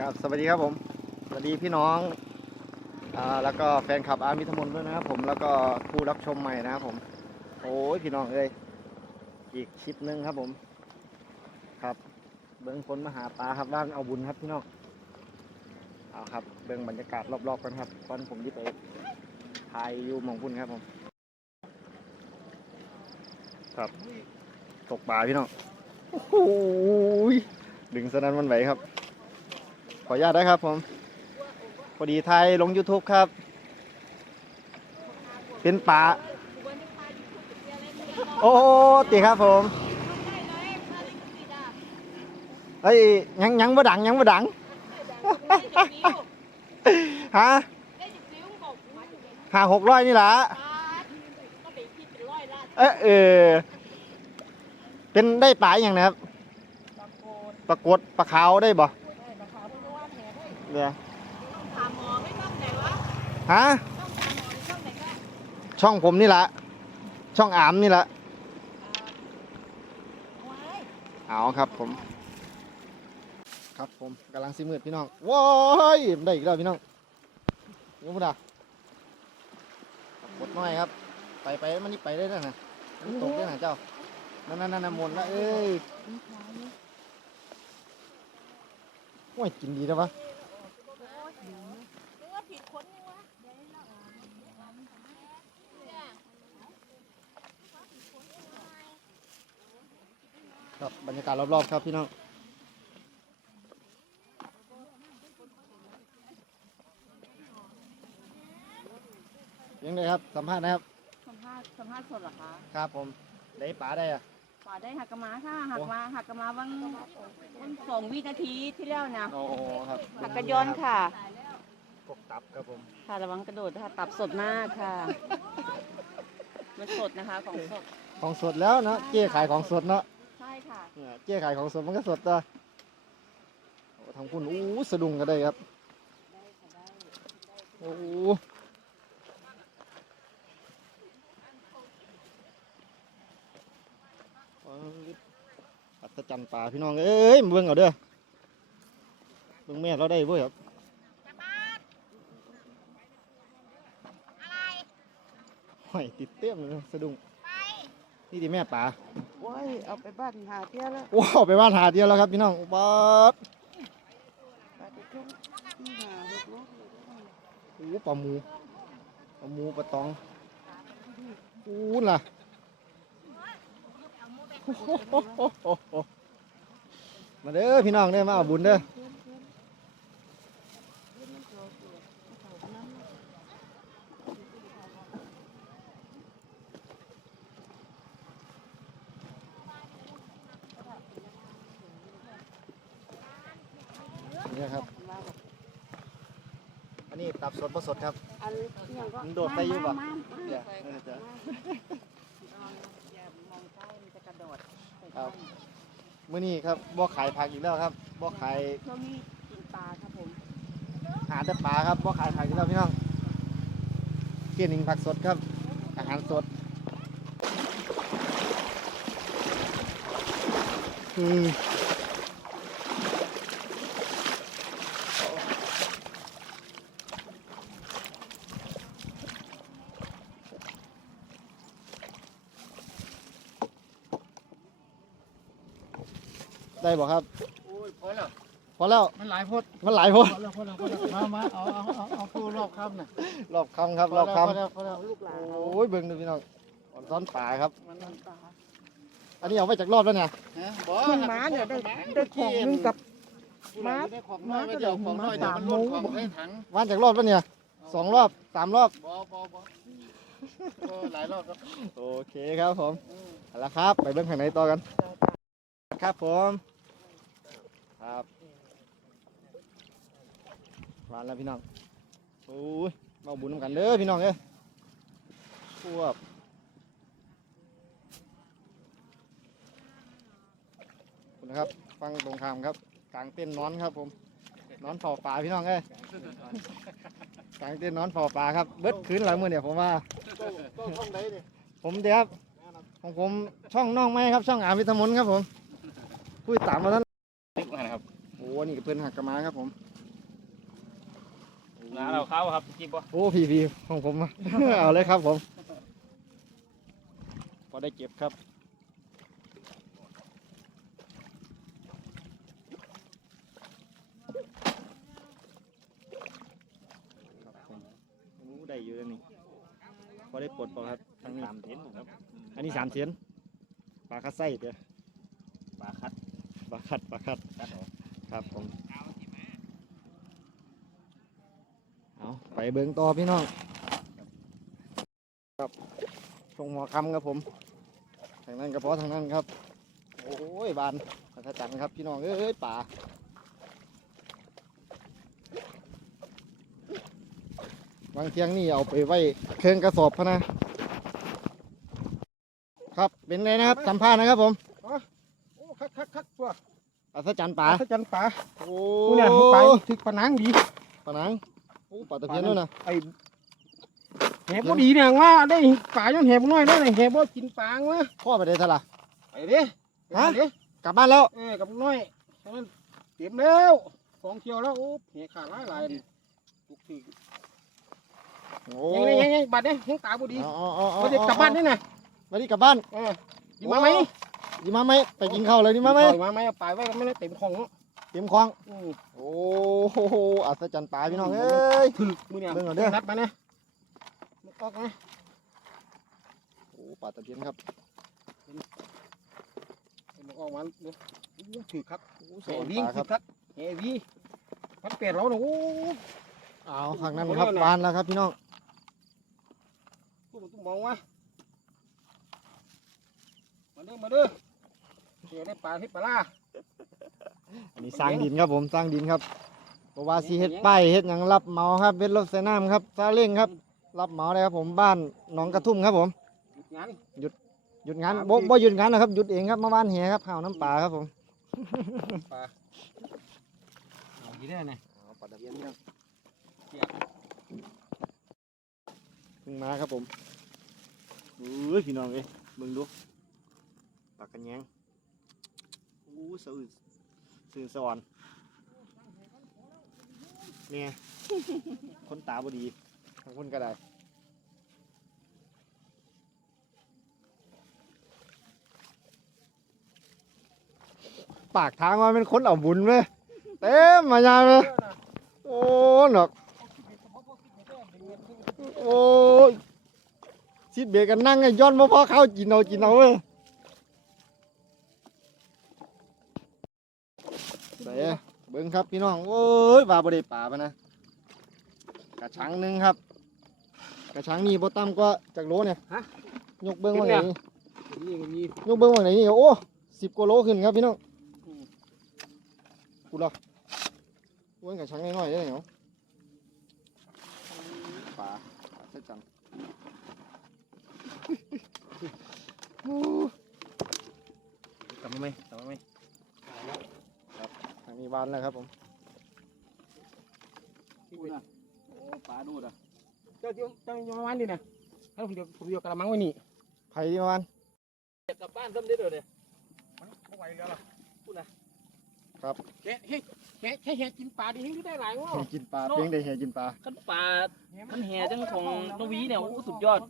ครับสวัสดีครับผม สวัสดีพี่น้องอ่าแล้วก็แฟนคลับอาร์มิทมนต์ด้วยนะครับผมแล้วก็ผู้รับชมใหม่นะครับผม โอ้ยพี่น้องเอ้ยอีกคลิปหนึงครับผม ครับเบิ้งคนมาหาปลาครับว่างเอาบุญครับพี่น้องเอาครับเบิ้งบรรยากาศรอบๆกันครับตอนผมที่ไปถ่ายอยู่มองบุญครับผม ครับ ตกปลาพี่น้องโอ้โหดึงสนั้นมันไหวครับ ขออนุญาตนะครับผมพอดีไทยลง YouTube ครับ เป็นป่าโอ้ตีครับผมเฮ้ยยังยังบ่ดังยังบ่ดังฮะห้าหกร้อยนี่ล่ะเอยเออเป็นได้ปลาอย่างนะครับปลากดปลาขาวได้บ่ เดี๋ยวฮะช่องผมนี่ละช่องอามนี่ละเอาครับผม ครับผมกำลังสิมืดพี่น้องว้ายได้อีกแล้วพี่น้องนี่พุดาบดน้อยครับ ไปไปมันนี่ไปได้แล้วนะมันตกได้นะเจ้านั่นนั่นนั่นหมดแล้วเอ้ยโอ้ยกินดีแล้วปะ ครับบรรยากาศรอบๆครับพี่น้องยังไงครับสัมภาษณ์นะครับสัมภาษณ์สัมภาษณ์สดเหรอคะครับผมได้ปลาได้อะป่าได้หักกระมาค่ะหักมาหักกระมาวันวันสองวินาทีที่แล้วนะโอ้โหครับหักกระยอนค่ะพวกตับครับผมค่ะระวังกระโดดค่ะตับสดมากค่ะมันสดนะคะของสดของสดแล้วเนาะเจ๊ขายของสดเนาะใช่ ค่ะเนี่ยเจ๊ขายของสดมันก็สดตัวโอ้ทางคุณอู้สะดุ้งก็ได้ครับโอ้อัศจรรย์ป่าพี่น้อง เอ้ยมาเบิ่งเอาเด้อเบิ่งแม่เราได้เว้ยครับห้อยติดเตี้ยมเลยสะดุ้ง นี่ดิแม่ป่าโอ้ยเอาไปบ้านหาเที่ยวแล้วว้าวไปบ้านหาเดียวแล้วครับพี่น้องป๊าดไปไปทุ่งที่หาหกโลกเลยโอ้ปลาหมูปลาหมูปลาตองอู้ล่ะโอ้โหโอ้โหมาเด้อพี่น้องเด้อมาเอาบุญเด้อ นี่ครับ อันนี้ตับสดผสดครับ อันนี้ก็มันโดดไปอยู่ปะ มามามาเดี๋ยวเออเดี๋ยว อย่ามองใกล้มันจะกระโดดครับมื้อนี้ครับบ่ขายผักอีกแล้วครับบ่ขายช่วงนี้กินปลาครับผมหาแต่ปลาครับบ่ขายผักอีกแล้วพี่น้องเกี่ยนหนึ่งผักสดครับ อาหารสดอืม ได้บ่ครับโอ้ยพอแล้วพอแล้วมันหลายโพดมันหลายพอพอแล้วพอแล้วพอแล้วมามาเอาเอาเอาเอาผู้รอบคำน่ะรอบคำครับรอบคพอแล้วพอแล้วลูกหลานำโอ้ยเบิ่งดูพี่น้องอ่อนซ้อนป่าครับ มันมันตาอันนี้เอาไว้จากรอบแล้วเนี่ยฮะบ่ขึ้นม้าเนี่ยได้ได้ของหนึงกับ ม้าได้ของน้อยไว้เดี๋ยวของน้อยเดี๋ยวมันล้นของในถังว่านจากรอบแล้วเนี่ยสองรอบสามรอบบ่บ่บ่เออหลายรอบแล้วโอเคครับผมเอาละครับ ไปเบิ่งข้างในต่อกัน ครับผม ครับหวานแล้วพี่น้องโอ้ยมาเอาบุญน้ำกันเด้อพี่น้องเอ้ยพวกคุณนะครับ ฟังตรงข้ามครับกลางเต้นท์นอนครับผมนอนเฝ้าป่าพี่น้องเอ้ยกลางเต้นท์นอนเฝ้าป่าครับเบิดคืนหลังมือเนี่ยผมว่าก็ห้องไหนนี่ผมเดี๋ยวครับของผมช่องน้องไม้ครับ ช่องอาวิทมนต์ครับผมพูดตามมาท่านติ๊กมาครับโอ้นี่ก็เพื่อนหักกระมาครับผมหนาเราเข้าครับจิบบ่โอ้พี่พี่ของผมอะเอาเลยครับผม พอได้เก็บครับโอ้ได้เยอะนี่พอได้ปลดปลครับทั้งนี้สามเทนครับ อันนี้สามเสียนปลาคัดไส้เด้อปลาคัดปลาคัดปลาคัดคัดออก ครับผมเอาไปเบิ่งต่อพี่น้อง ครับชงหัวคำครับผม ทางนั้นกระเพาะทางนั้นครับ โอ้ยบานพัทจันทร์ครับพี่น้อง เอ้ยป่าบางเที่ยงนี่เอาไปไว้เครื่องกระสอบพะนะครับ เป็นไงนะครับ สัมภาษณ์นะครับผม โอ้คักคักคักตัว อัศจรรย์ป่าพระจันทร์ป่าโอ้ผู้เนี่ยไปถึกปะนังดีปะนังโอ้ปลาตะเพียนด้วยนะไอ้แหบบ่ดีเนี่ยว่าได้ป่าย้อนแหบน้อยได้แหบบ่กินปลางวะพ่อไปได้ทะละไปเด้ฮะไปเด้กลับบ้านแล้วเออกับน้อยฉะนั้นเต็มแล้วสองเที่ยวแล้วโอ้แหขาดหลายหลายดิทุกทีโอ้ยังไงยังไงบัดเนี่ยยังตาบ่ดีเอาเอาเอาเอาบ่ได้กลับบ้านนี่นะมาดิกลับบ้านเออดีมาไหม ดีมาไหมไปกินข้าวเลยดีมาไหมปล่อยมาไหมเอาไปไว้ก็ไม่ได้เต็มของเนาะเตรียมควางอืมโอ้โหอัศจรรย์ป่าพี่น้องเอ้ย ถึกมือเนี่ยเบิ่งก่อนเด้อ นัดมาเนี่ยมันออกนะโอ้ปลาตะเพียนครับมันออกมาเด้อโอ้ถึกครับโอ้สแห่อนวิ่งปลาคคึรับกคักแห่วีพัดเปลี่ยนเราเนี่ยโอ้เอาข้างนั้นครับบานแล้วครับพี่น้องตู้ตู้มองวะมาเด้อมาเด้อ เดี๋ยวได้ปลาที่ปลาล่าอันนี้สร้างดินครับผมสร้างดินครับเพราะว่าสีเฮ็ดป้ายเฮ็ดหยังรับเหมาครับเฮ็ดรถไฟน้ำครับซาเล้งครับ รับเหมาเลยครับผมบ้านหนองกระทุ่มครับผมหยุดงานหยุดงานครับบ่พี่ บ่หยุดงานนะครับหยุดเองครับเมื่อวานแห่ครับข้าวน้ำปลาครับผมเอาดีได้ไงเอาปลาตะเพียนครับเพิ่งมาครับผมเอ้ยพี่น้องเอ้ยเบิ่งดูปลากระแยงโอ้สะอื้นสื่อสวรรค์เนี่ยคนตาบ่ดีทางคนก็ได้ปากทางมาเป็นคนเอาบุญเว้ยเต็มมายายเลยโอ้หนอกโอ้ยชิดเบรกกันนั่งไอ้ย้อนมาพอเข้ากินเอากินเอาเว้ย ใส่เบิ้งครับพี่น้องโอ้ยปลาบ่ได้ปลาปะนะกระชังหนึงครับ กระชังนี่บ่ต่ำกว่าจากโลเนี่ยยกเบิ้งว่าไหน นี่ก็มียกเบิ้งว่าไหนนี่โอ้สิบกว่าโลขึ้นครับพี่น้องกูรออ้วนกระชังน้อยๆได้เหรอปลาปลาเส้นจันโอ้กลับมาไหมกลับ มาไหมทางนี้บานแล้วครับผมที่เป็นโอ้ปลาดูดอะเจ้าเจ้าเจ้าอยู่ประมาณนี้นะให้ผมเดี๋ยวผมเดี๋ยวกระมังไว้นี่ไผ่ที่ประมาณกลับบ้านซ้ำเด็ดเลยมันไม่ไหวแล้วล่ะพูดนะแค่แค่แค่แค่แห่กินปลาดีที่ได้หลายวะให้กินปลาเพียงได้ให้กินปลาขั้นปลามันแห่จังของนวีเนี่ยโอ้สุดยอด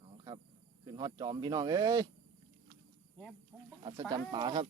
เอาครับขึ้นฮอตจอมพี่น้องเอ้ยอัศจรรย์ป่าครับ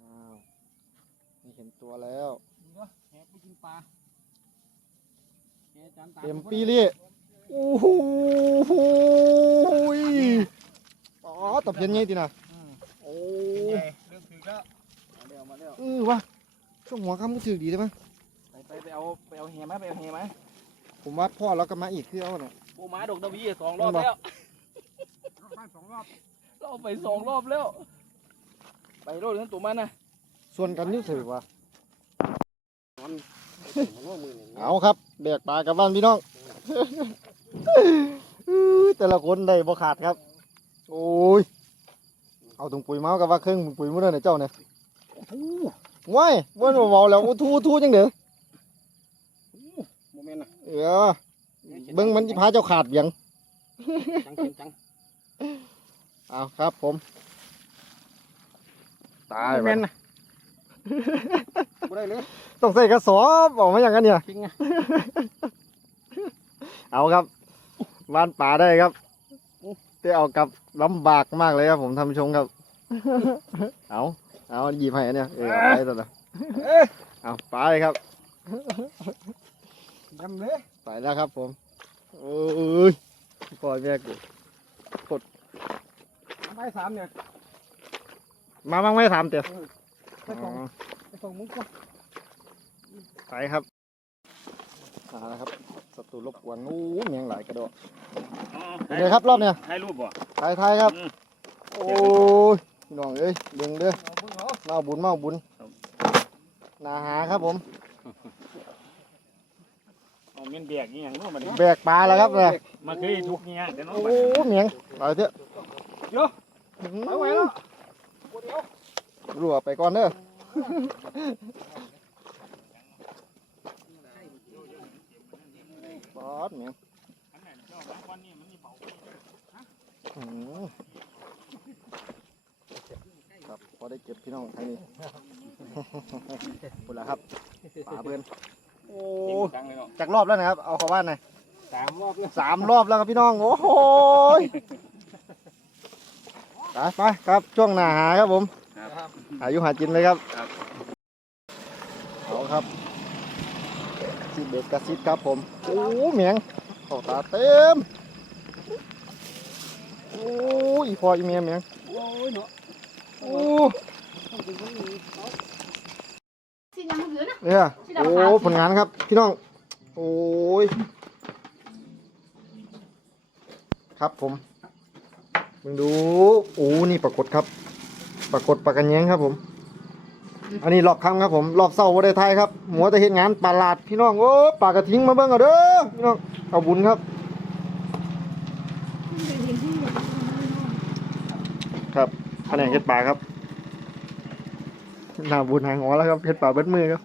อ้าวนี่เห็นตัวแล้วแห่ไปกินปลาแห่จานตาเต็มปีเลยโอ้โหยอ๋อตะเพียนไงทีน่ะโอ้เรื่องถือแล้วมาเร็วมาเร็วเออวะช่วงหัวคำก็ถือดีได้ไหมไปไปไปเอาไปเอาแห่มาไปเอาแห่มาผมว่าพ่อเราก็มาอีกคือเอาน่ะโอ้หมาดกนวีสองรอบแล้วบ้านสองรอบเราไปสองรอบแล้ว ไปโลดทั้งตัวมันนะ ส่วนกันนี่ถือว่ามันว่ามือนี่เอาครับแบกปลากลับบ้านพี่น้องอื้อแต่ละคนได้บ่ขาดครับ โอ้ย เอาถุงปุ๋ยมากับว่าเครื่องถุงปุ๋ยมาด้วยนะเจ้าเนี่ยว้ายว่าเบาๆแล้วอู้ทูทูจังเด้อโมเมนต์น่ะเออเบิ้งมันสิพาเจ้าขาดเบียงจังเข็มจังเอาครับผม ตายแม่นไปนะ บ่ได้เลยต้องใส่กระสอบออกมาอย่างนั้นเนี่ย จริงอะเอาครับวานป่าได้ครับแต่เอากลับลำบากมากเลยครับ ผมท่านผู้ชมครับ เอาเอาหยิบให้อันเนี่ยเออเอาไปตัวละเอาไปครับดำเลยไปแล้วครับ ผมโอ้ยพ่อแม่กูใบสามเนี่ยมาบ้างไม่ถามเตียว ไปส่งไปส่งมุกก่อนไปครับมาแล้วครับศัตรูรบกวนโอ้ยเมียงหลายกระโดดเป็นไงครับรอบเนี่ยถ่ายรูปบ่ทายทายครับอืมโอ้ยพี่น้องเอ้ยเบิ่งเด้อเอาเบิ่งเอาเมาบุญเมาบุญนาหาครับผมเอาเมียนแบกอีหยังเนาะบัดนี้แบกปลาแล้วครับเนี่ยมาเคยทุกข์เนี่ยแต่เนาะโอ้บัดนี้เมียงไปเถอะเอาไว้แล้วบ่เดียว รัวไปก่อนเด้อปอดเมียงอืมครับพอได้เก็บพี่น้องทางนี้หมดแล้วครับปลาเพื่อนโอ้จังเลยเนาะจากรอบแล้วนะครับ เอาเข้าบ้านหน่อยสามรอบแล้วสามรอบแล้วครับพี่น้อง โอ้โหยไปไปครับช่วงหน้าหาครับผมครับ อายุหาจินเลยครับครับ เอาครับซีเบกกระซิดครับผมโอ้เหมียงเข้าตาเต็มโอ้ยอีพออีเมียเหมียงโอ้ยเนาะโอ้สิยังเหลือนะเนี่ยโอ้ผลงานครับพี่น้องโอ้ยครับผมมึงดูโอ้นี่ปรากฏครับ ปรากฏปากระแยงครับผม อันนี้รอบคำครับผม รอบเศร้าวันไทยครับ หัวแต่เห็นงานปลาลาดพี่น้อง โอ้ปลากระทิ้งมาเบิ่งเอาเด้อพี่น้อง เอาบุญครับ ครับแผนกเฮ็ดปลาครับหน้าบุญหางหอแล้วครับเฮ็ดปลาเบิดมือครับ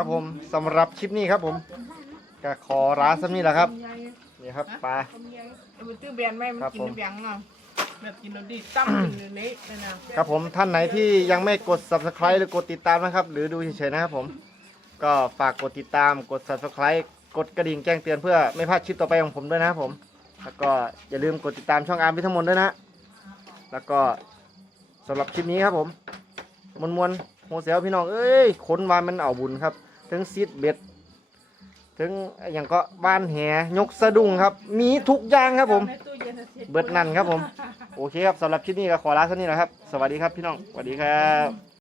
ครับผมสำหรับคลิปนี้ครับผมก็ขอลาสักนี้แหละครับนี่ครับปลาเอาไปตื้อแบรนด์ไว้มันครับกินผมน้ำยังเนาะแบบกินแล้วดีตั้มกินอยู่นี้เลยนะครับผมท่านไหนที่ยังไม่กด subscribe หรือกดติดตามนะครับ หรือดูเฉยๆนะครับผม ก็ฝากกดติดตามกด subscribe กดกระดิ่งแจ้งเตือนเพื่อไม่พลาดคลิปต่อไปของผมด้วยนะครับผม แล้วก็อย่าลืมกดติดตามช่องอาร์มพิทมนด้วยนะ แล้วก็สำหรับคลิปนี้ครับผมมวนมวนๆโหเสียวพี่น้องเอ้ยคนวานมันเอาบุญครับ ถึงซีดเบ็ดถึงอย่างก็บ้านแหยกสะดุ้งครับ มีทุกอย่างครับผมเย็นน่ะสร็จเบิดนั่นครับผม โอเคครับสำหรับคลิปนี้ก็ขอลาเท่านี้นะครับ สวัสดีครับพี่น้อง สวัสดีครับ